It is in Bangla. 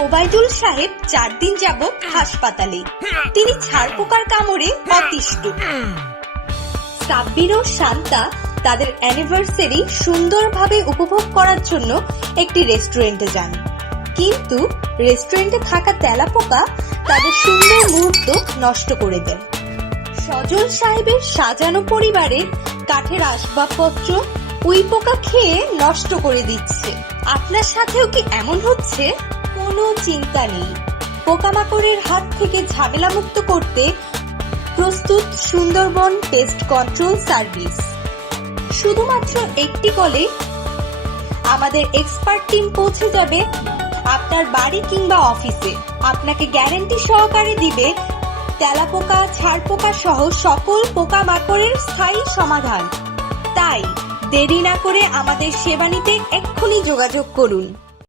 ওবায়দুল সাহেব 4 দিন যাবৎ হাসপাতালে। তিনি ছারপোকার কামড়ে অতিষ্ঠ। সাব্বির ও শান্তা তাদের অ্যানিভার্সারি সুন্দরভাবে উপভোগ করার জন্য একটি রেস্টুরেন্টে যান, কিন্তু রেস্টুরেন্টে থাকা তেলাপোকা তাদের সুন্দর মুহূর্ত নষ্ট করে দেয়। সজল সাহেবের সাজানো পরিবারের কাঠের আসবাবপত্র উই পোকা খেয়ে নষ্ট করে দিচ্ছে। আপনার সাথেও কি এমন হচ্ছে? কোনো চিন্তা নেই, পোকামাকড়ের হাত থেকে ঝামেলা মুক্ত করতে প্রস্তুত সুন্দরবন পেস্ট কন্ট্রোল সার্ভিস। শুধুমাত্র একটি কলে আমাদের এক্সপার্ট টিম পৌঁছে যাবে আপনার বাড়ি কিংবা অফিসে। আপনাকে গ্যারান্টি সহকারে দিবে তেলাপোকা, ছারপোকা সহ সকল পোকামাকড়ের স্থায়ী সমাধান। তাই দেরি না করে আমাদের সেবা নিতে এক্ষুনি যোগাযোগ করুন।